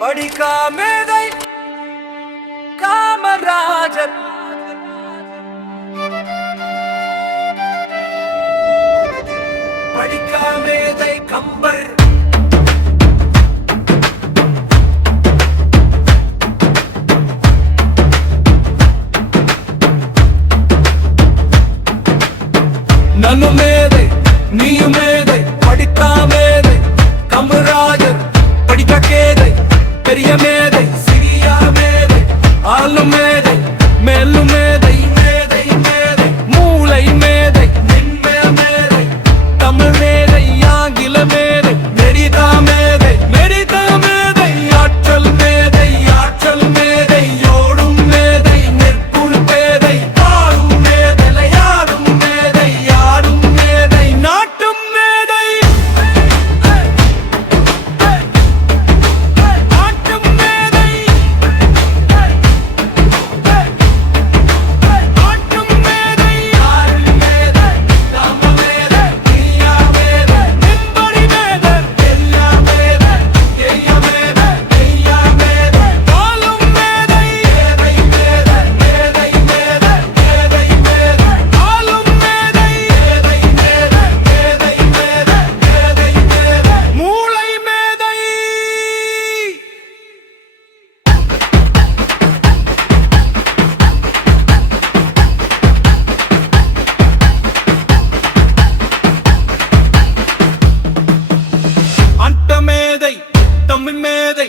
படிக்காமேதை காமராஜர் படிக்காமேதை கம்பர் நன்னு மேதை நீயும் மேதை படிக்காமேதை காமராஜர் படிக்கேதை பெரிய மேதை சிறிய மேதை ஆளும் மேதை மேலும் மேதை மேதை மேதை மூளை மேதை நின்ம மேதை தமிழ் மேதை ஆங்கில மேதை மெரிதா மேதை மெரிதா மேதை ஆற்றல் மேதை ஆற்றல் மேதை ஓடும் மேதை நெற்புள் பேதை ஆடும் மேதை யாரும் மேதை யாரும் மேதை நாட்டும் மேதை தமிழ் மேதை